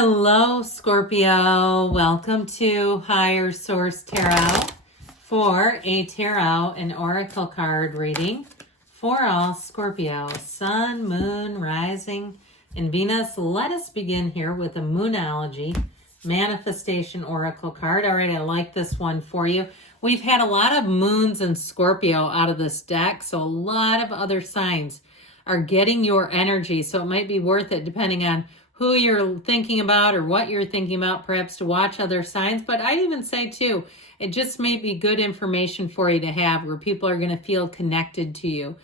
Hello, Scorpio. Welcome to Higher Source Tarot for a tarot and oracle card reading for all Scorpio, Sun, Moon, Rising, and Venus. Let us begin here with a Moonology Manifestation Oracle card. All right, I like this one for you. We've had a lot of moons and Scorpio out of this deck, so a lot of other signs are getting your energy, so it might be worth it depending on who you're thinking about or what you're thinking about, perhaps to watch other signs. But I even say too, it just may be good information for you to have where people are going to feel connected to you.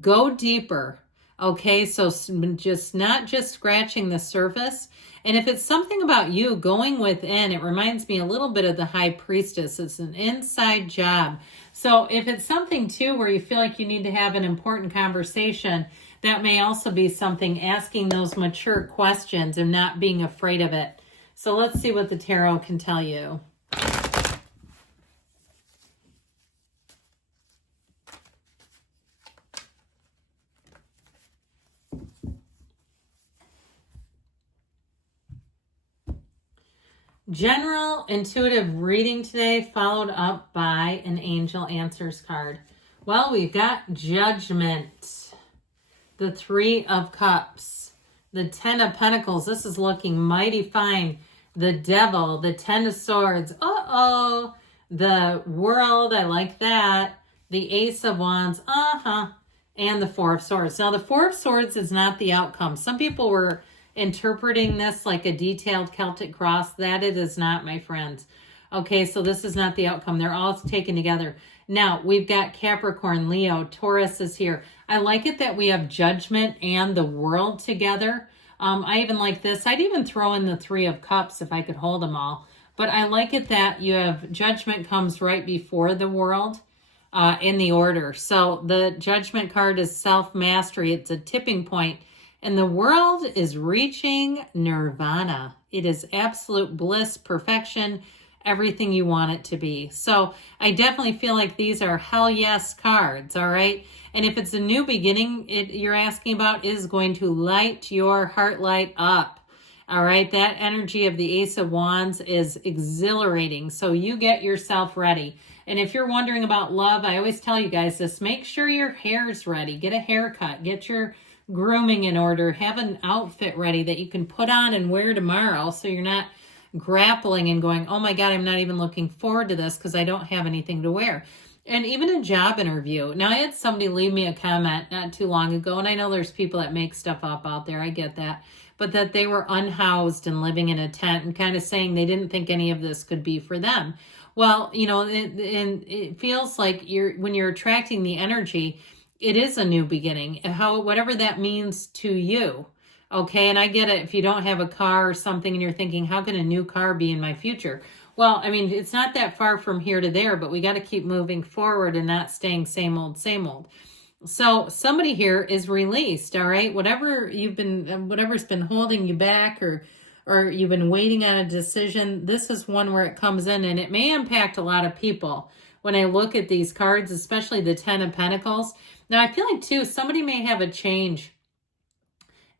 Go deeper, okay? So just not just scratching the surface. And if it's something about you going within, it reminds me a little bit of the High Priestess. It's an inside job. So if it's something too where you feel like you need to have an important conversation, that may also be something, asking those mature questions and not being afraid of it. So let's see what the tarot can tell you. General intuitive reading today, followed up by an angel answers card. Well, we've got Judgment, the Three of Cups, the Ten of Pentacles. This is looking mighty fine. The Devil, the Ten of Swords. The World, I like that. The Ace of Wands, and the Four of Swords. Now, the Four of Swords is not the outcome. Some people were interpreting this like a detailed Celtic cross. That it is not, my friends. Okay, so this is not the outcome. They're all taken together. Now, we've got Capricorn, Leo, Taurus is here. I like it that we have Judgment and the World together. I even like this. I'd even throw in the Three of Cups if I could hold them all. But I like it that you have Judgment comes right before the World in the order. So the Judgment card is self-mastery. It's a tipping point. And the World is reaching nirvana. It is absolute bliss, perfection, everything you want it to be. So I definitely feel like these are hell yes cards, all right? And if it's a new beginning you're asking about, is going to light your heart light up, all right? That energy of the Ace of Wands is exhilarating. So you get yourself ready. And if you're wondering about love, I always tell you guys this, make sure your hair's ready. Get a haircut, get your grooming in order, have an outfit ready that you can put on and wear tomorrow so you're not grappling and going, oh my God, I'm not even looking forward to this because I don't have anything to wear. And even a job interview. Now, I had somebody leave me a comment not too long ago, and I know there's people that make stuff up out there, I get that, but that they were unhoused and living in a tent and kind of saying they didn't think any of this could be for them. Well, you know, it feels like when you're attracting the energy, it is a new beginning, whatever that means to you. Okay, and I get it if you don't have a car or something and you're thinking, how can a new car be in my future? Well, I mean, it's not that far from here to there, but we got to keep moving forward and not staying same old, same old. So somebody here is released, all right? Whatever's been holding you back or you've been waiting on a decision, this is one where it comes in and it may impact a lot of people. When I look at these cards, especially the Ten of Pentacles. Now, I feel like, too, somebody may have a change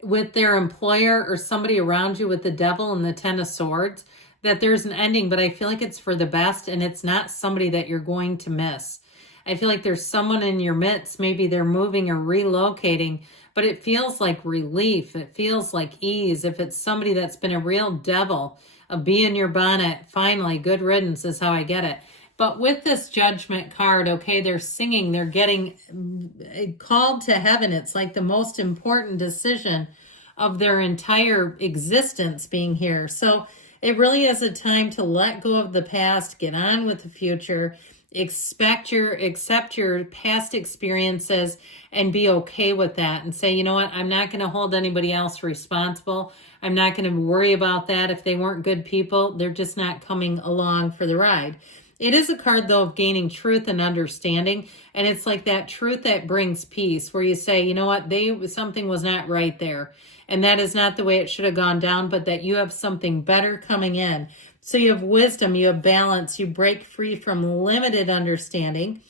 with their employer or somebody around you with the Devil and the Ten of Swords, that there's an ending, but I feel like it's for the best and it's not somebody that you're going to miss. I feel like there's someone in your midst, maybe they're moving or relocating, but it feels like relief. It feels like ease. If it's somebody that's been a real devil, a bee in your bonnet, finally, good riddance is how I get it. But with this Judgment card, okay, they're singing, they're getting called to heaven. It's like the most important decision of their entire existence being here. So it really is a time to let go of the past, get on with the future, accept your past experiences and be okay with that and say, you know what, I'm not going to hold anybody else responsible. I'm not going to worry about that. If they weren't good people, they're just not coming along for the ride. It is a card, though, of gaining truth and understanding. And it's like that truth that brings peace where you say, you know what, something was not right there. And that is not the way it should have gone down, but that you have something better coming in. So you have wisdom, you have balance, you break free from limited understanding.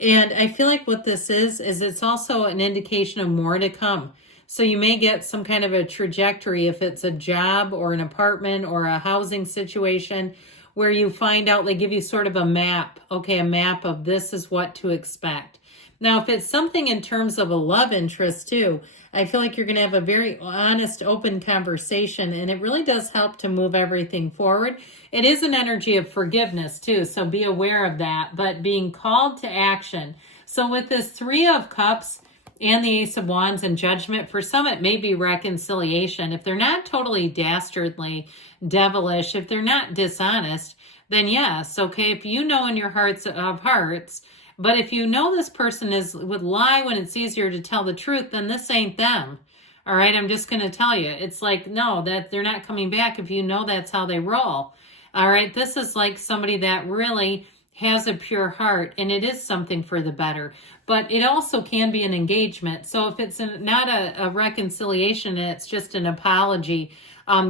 And I feel like what this is it's also an indication of more to come. So you may get some kind of a trajectory if it's a job or an apartment or a housing situation where you find out, they give you sort of a map. Okay, a map of this is what to expect. Now, if it's something in terms of a love interest too, I feel like you're going to have a very honest, open conversation, and it really does help to move everything forward. It is an energy of forgiveness too, so be aware of that, but being called to action. So with this Three of Cups and the Ace of Wands and Judgment, for some it may be reconciliation. If they're not totally dastardly, devilish, if they're not dishonest, then yes, okay, if you know in your hearts of hearts. But if you know this person would lie when it's easier to tell the truth, then this ain't them. All right, I'm just going to tell you. It's like, no, that they're not coming back if you know that's how they roll. All right, this is like somebody that really has a pure heart, and it is something for the better. But it also can be an engagement. So if it's not a reconciliation, it's just an apology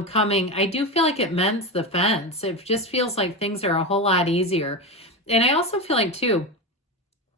coming, I do feel like it mends the fence. It just feels like things are a whole lot easier. And I also feel like, too,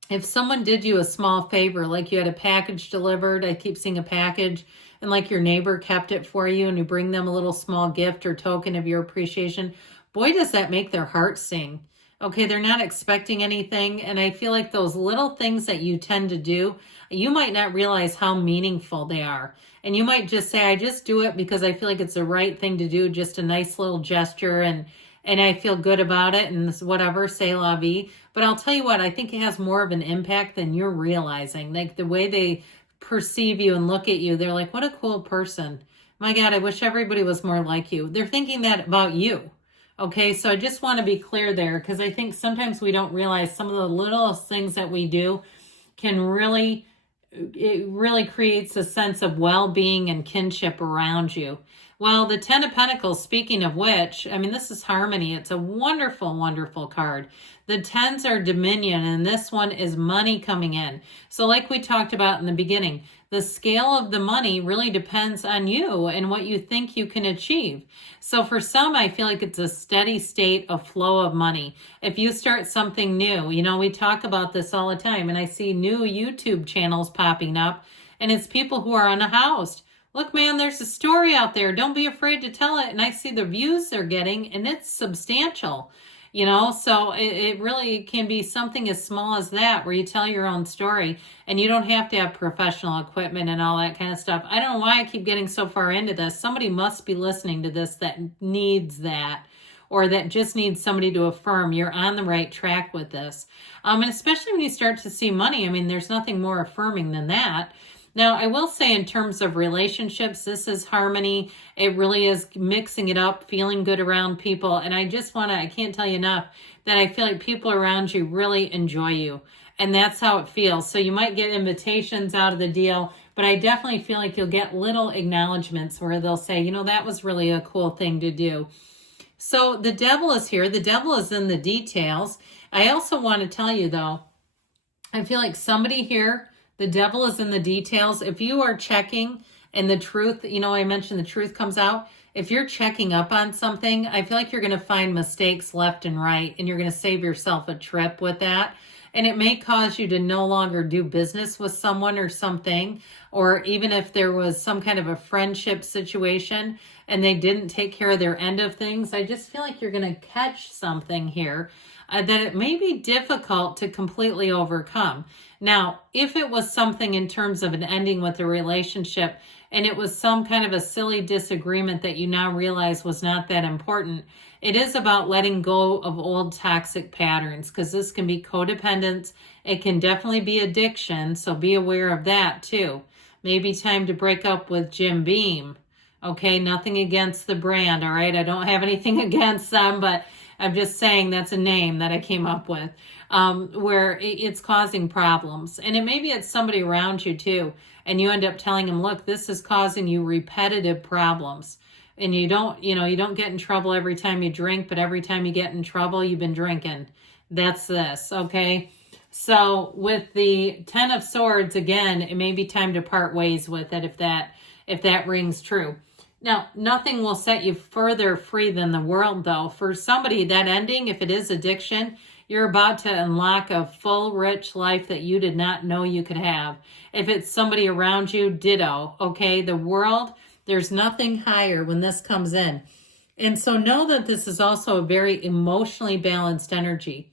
if someone did you a small favor, like you had a package delivered, I keep seeing a package, and like your neighbor kept it for you, and you bring them a little small gift or token of your appreciation, boy, does that make their heart sing. Okay, they're not expecting anything, and I feel like those little things that you tend to do, you might not realize how meaningful they are. And you might just say, I just do it because I feel like it's the right thing to do, just a nice little gesture, and I feel good about it, and whatever, say la vie. But I'll tell you what, I think it has more of an impact than you're realizing. Like the way they perceive you and look at you, they're like, what a cool person. My God, I wish everybody was more like you. They're thinking that about you. Okay, so I just want to be clear there, because I think sometimes we don't realize some of the littlest things that we do can really, it really creates a sense of well-being and kinship around you. Well, the Ten of Pentacles, speaking of which, I mean, this is harmony. It's a wonderful, wonderful card. The tens are dominion, and this one is money coming in. So like we talked about in the beginning, the scale of the money really depends on you and what you think you can achieve. So for some, I feel like it's a steady state of flow of money. If you start something new, you know, we talk about this all the time, and I see new YouTube channels popping up, and it's people who are unhoused. Look, man, there's a story out there. Don't be afraid to tell it. And I see the views they're getting, and it's substantial, you know? So it really can be something as small as that, where you tell your own story, and you don't have to have professional equipment and all that kind of stuff. I don't know why I keep getting so far into this. Somebody must be listening to this that needs that, or that just needs somebody to affirm you're on the right track with this. And especially when you start to see money, I mean, there's nothing more affirming than that. Now, I will say in terms of relationships, this is harmony. It really is mixing it up, feeling good around people. And I just want to, I can't tell you enough that I feel like people around you really enjoy you. And that's how it feels. So you might get invitations out of the deal, but I definitely feel like you'll get little acknowledgments where they'll say, you know, that was really a cool thing to do. So the devil is here. The devil is in the details. I also want to tell you, though, I feel like somebody here, the devil is in the details. If you are checking and the truth, you know, I mentioned the truth comes out. If you're checking up on something, I feel like you're going to find mistakes left and right, and you're going to save yourself a trip with that. And it may cause you to no longer do business with someone or something, or even if there was some kind of a friendship situation and they didn't take care of their end of things, I just feel like you're going to catch something here that it may be difficult to completely overcome. Now, if it was something in terms of an ending with a relationship, and it was some kind of a silly disagreement that you now realize was not that important, it is about letting go of old toxic patterns, because this can be codependence. It can definitely be addiction, so be aware of that too. Maybe time to break up with Jim Beam. Okay, nothing against the brand, all right? I don't have anything against them, but I'm just saying that's a name that I came up with, where it's causing problems. And it maybe it's somebody around you too, and you end up telling them, look, this is causing you repetitive problems. And you don't get in trouble every time you drink, but every time you get in trouble, you've been drinking. That's this, okay? So with the Ten of Swords, again, it may be time to part ways with it if that rings true. Now, nothing will set you further free than the world, though. For somebody, that ending, if it is addiction, You're about to unlock a full, rich life that you did not know you could have. If it's somebody around you, ditto, okay? The world, there's nothing higher when this comes in. And so know that this is also a very emotionally balanced energy.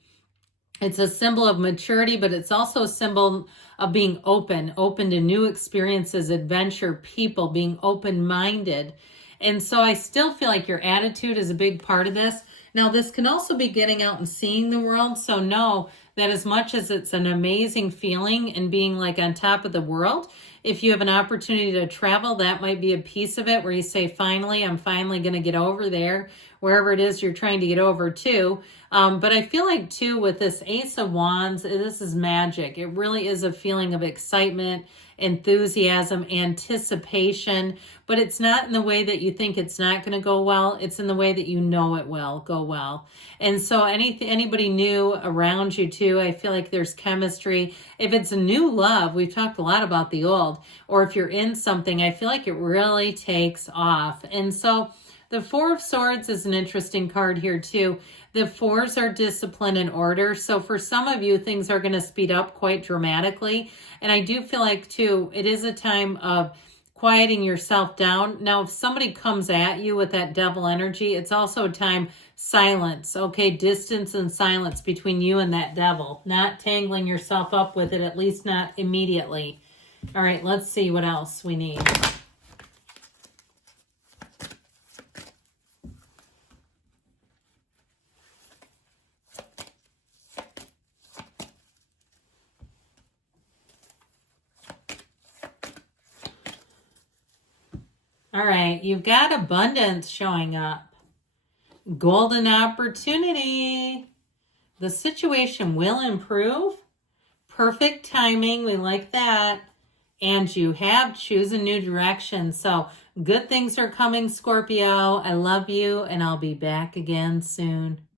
It's a symbol of maturity, but it's also a symbol of being open to new experiences, adventure, people, being open-minded. And so I still feel like your attitude is a big part of this. Now, this can also be getting out and seeing the world. So know that as much as it's an amazing feeling and being like on top of the world, if you have an opportunity to travel, that might be a piece of it where you say, finally, I'm finally going to get over there, wherever it is you're trying to get over to. But I feel like, too, with this Ace of Wands, this is magic. It really is a feeling of excitement, enthusiasm, anticipation, but it's not in the way that you think it's not going to go well. It's in the way that you know it will go well. And so anybody new around you too, I feel like there's chemistry. If it's a new love, we've talked a lot about the old, or if you're in something, I feel like it really takes off. And so the Four of Swords is an interesting card here too. The fours are discipline and order. So for some of you, things are going to speed up quite dramatically. And I do feel like too, it is a time of quieting yourself down. Now, if somebody comes at you with that devil energy, it's also a time silence, okay? Distance and silence between you and that devil. Not tangling yourself up with it, at least not immediately. All right, let's see what else we need. All right, you've got abundance showing up. Golden opportunity. The situation will improve. Perfect timing. We like that. And you have choose a new direction. So good things are coming, Scorpio. I love you, and I'll be back again soon.